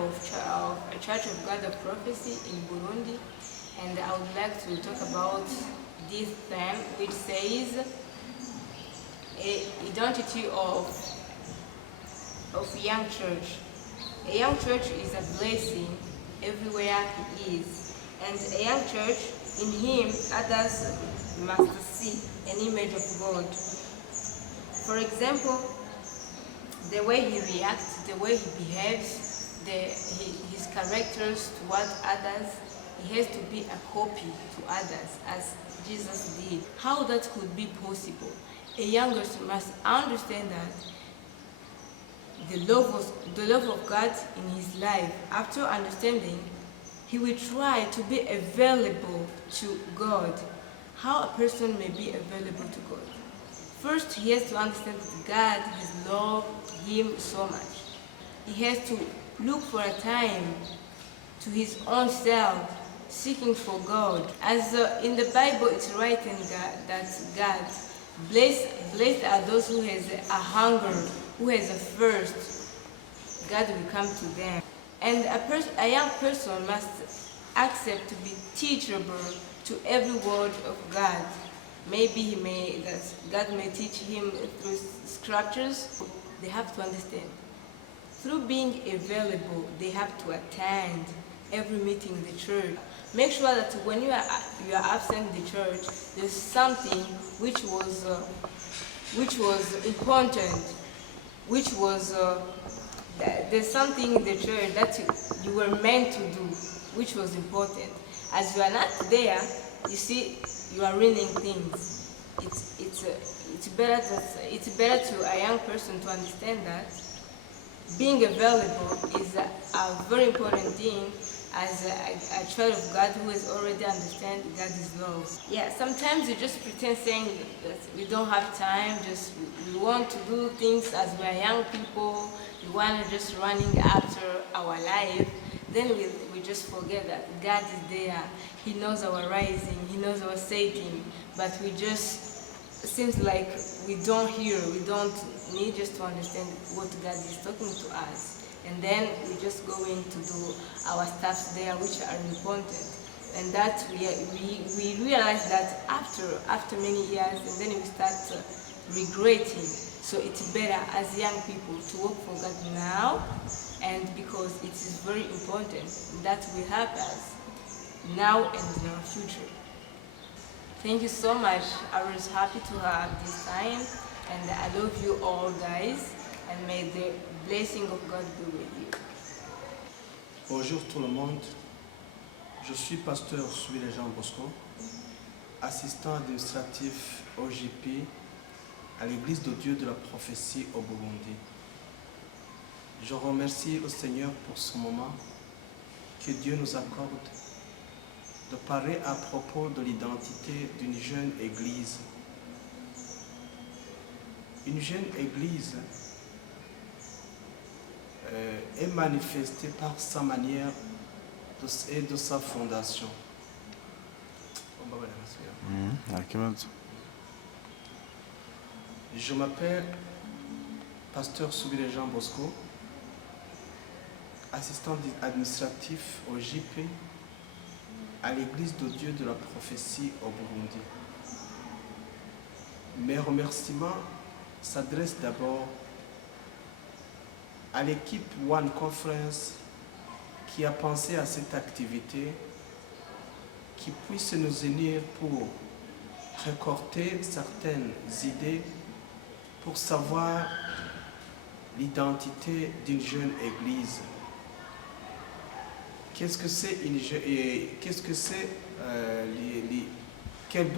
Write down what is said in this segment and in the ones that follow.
of a Church of God of Prophecy in Burundi, and I would like to talk about this theme, which says identity of young church. A young church is a blessing everywhere he is, and a young church, in him others must see an image of God. For example, the way he reacts, the way he behaves, his characters toward others, he has to be a copy to others as Jesus did. How that could be possible? A younger must understand that the love of God in his life. After understanding, he will try to be available to God. How a person may be available to God? First, he has to understand that God has loved him so much. He has to look for a time to his own self, seeking for God. As in the Bible, it's written that God, blessed are those who has a hunger, who has a thirst. God will come to them. And a young person must accept to be teachable to every word of God. Maybe God may teach him through scriptures. They have to understand. Through being available, they have to attend every meeting in the church. Make sure that when you are absent in the church, there's something which was important, there's something in the church that you were meant to do, which was important. As you are not there, you see, you are ruining things. It's better to a young person to understand that being available is a very important thing as a child of God who has already understand God's love. Yeah, sometimes you just pretend saying that we don't have time, just we want to do things as we are young people, we want to just running after our life. Then we just forget that God is there. He knows our rising, He knows our setting, but we just seems like we don't hear, we don't need just to understand what God is talking to us. And then we just go in to do our stuff there, which are important. And that we realize that after many years, and then we start regretting. So it's better as young people to work for God now, and because it is very important that will help us now and in our future. Thank you so much. I was happy to have this time, and I love you all, guys, and may the blessing of God be with you. Bonjour tout le monde. Je suis pasteur Soubilé Jean Bosco, assistant administratif OJP à l'Église de Dieu de la Prophétie au Burundi. Je remercie le Seigneur pour ce moment que Dieu nous accorde de parler à propos de l'identité d'une jeune église. Une jeune église est manifestée par sa manière et de sa fondation. Je m'appelle pasteur Soubilé Jean Bosco, assistant administratif au JP à l'Église de Dieu de la Prophétie au Burundi. Mes remerciements s'adressent d'abord à l'équipe One Conference qui a pensé à cette activité, qui puisse nous unir pour récolter certaines idées pour savoir l'identité d'une jeune église. Qu'est-ce que c'est quelle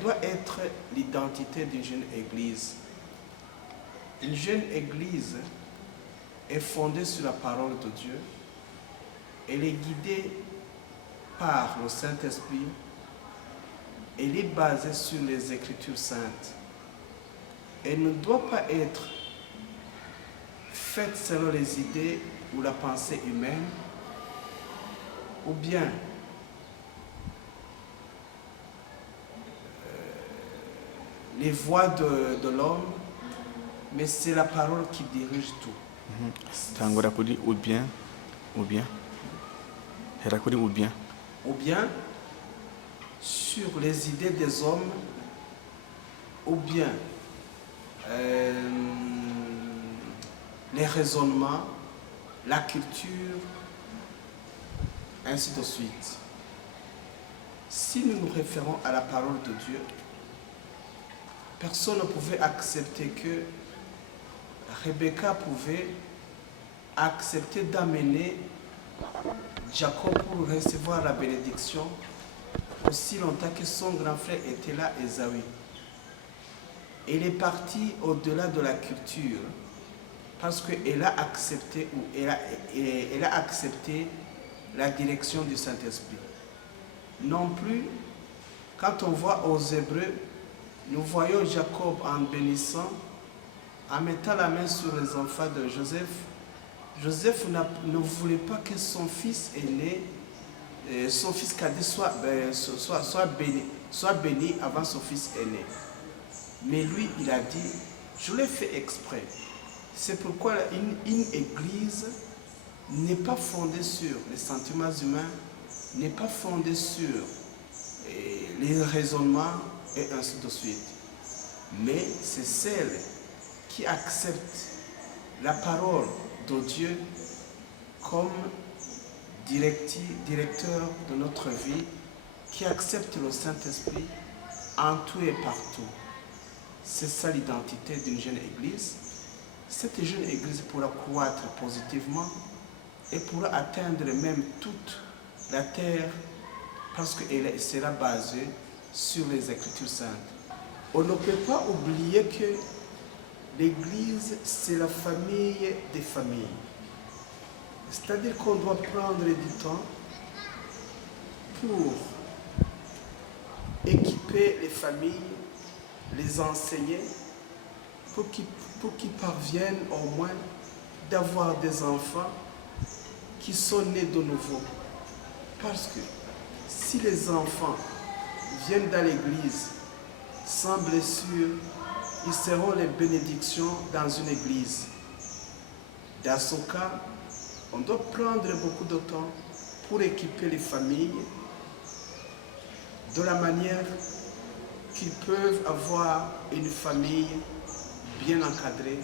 doit être l'identité d'une jeune église? Une jeune église est fondée sur la parole de Dieu. Elle est guidée par le Saint-Esprit. Elle est basée sur les Écritures saintes. Elle ne doit pas être faite selon les idées ou la pensée humaine, ou bien les voix de l'homme, mais c'est la parole qui dirige tout. Tangura kuri ou bien Ou bien hera kuri ou bien ou bien sur les idées des hommes, ou bien les raisonnements, la culture, ainsi de suite. Si nous nous référons à la parole de Dieu, personne ne pouvait accepter que Rebecca pouvait accepter d'amener Jacob pour recevoir la bénédiction aussi longtemps que son grand frère était là, Ésaü. Elle est partie au-delà de la culture parce qu'elle a accepté ou elle a accepté la direction du Saint-Esprit. Non plus, quand on voit aux Hébreux, nous voyons Jacob en bénissant, en mettant la main sur les enfants de Joseph. Joseph ne voulait pas que son fils aîné, son fils cadet soit béni avant son fils aîné. Mais lui, il a dit, je l'ai fait exprès. C'est pourquoi une église n'est pas fondée sur les sentiments humains, n'est pas fondée sur les raisonnements et ainsi de suite. Mais c'est celle qui accepte la parole de Dieu comme directeur de notre vie, qui accepte le Saint-Esprit en tout et partout. C'est ça l'identité d'une jeune église. Cette jeune église pourra croître positivement et pourra atteindre même toute la terre parce qu'elle sera basée sur les Écritures saintes. On ne peut pas oublier que l'église, c'est la famille des familles. C'est-à-dire qu'on doit prendre du temps pour équiper les familles, les enseigner, pour qu'ils parviennent au moins d'avoir des enfants qui sont nés de nouveau. Parce que si les enfants viennent dans l'église sans blessure, ils seront les bénédictions dans une église. Dans ce cas, on doit prendre beaucoup de temps pour équiper les familles de la manière qu'ils peuvent avoir une famille bien encadrée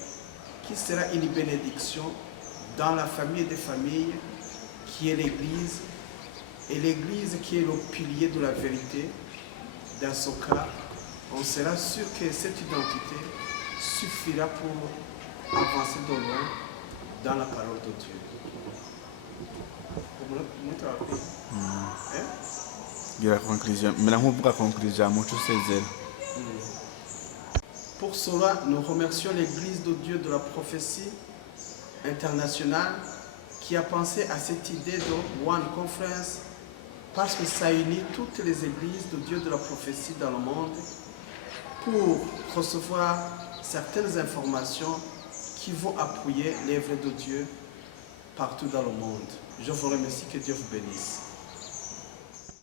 qui sera une bénédiction dans la famille des familles qui est l'Église, et l'Église qui est le pilier de la vérité. Dans ce cas, on sera sûr que cette identité suffira pour avancer de loin dans la parole de Dieu. Pour cela, nous remercions l'Église de Dieu de la prophétie internationale qui a pensé à cette idée de One Conference parce que ça unit toutes les églises de Dieu de la prophétie dans le monde pour recevoir certaines informations qui vont appuyer l'œuvre de Dieu partout dans le monde. Je vous remercie, que Dieu vous bénisse.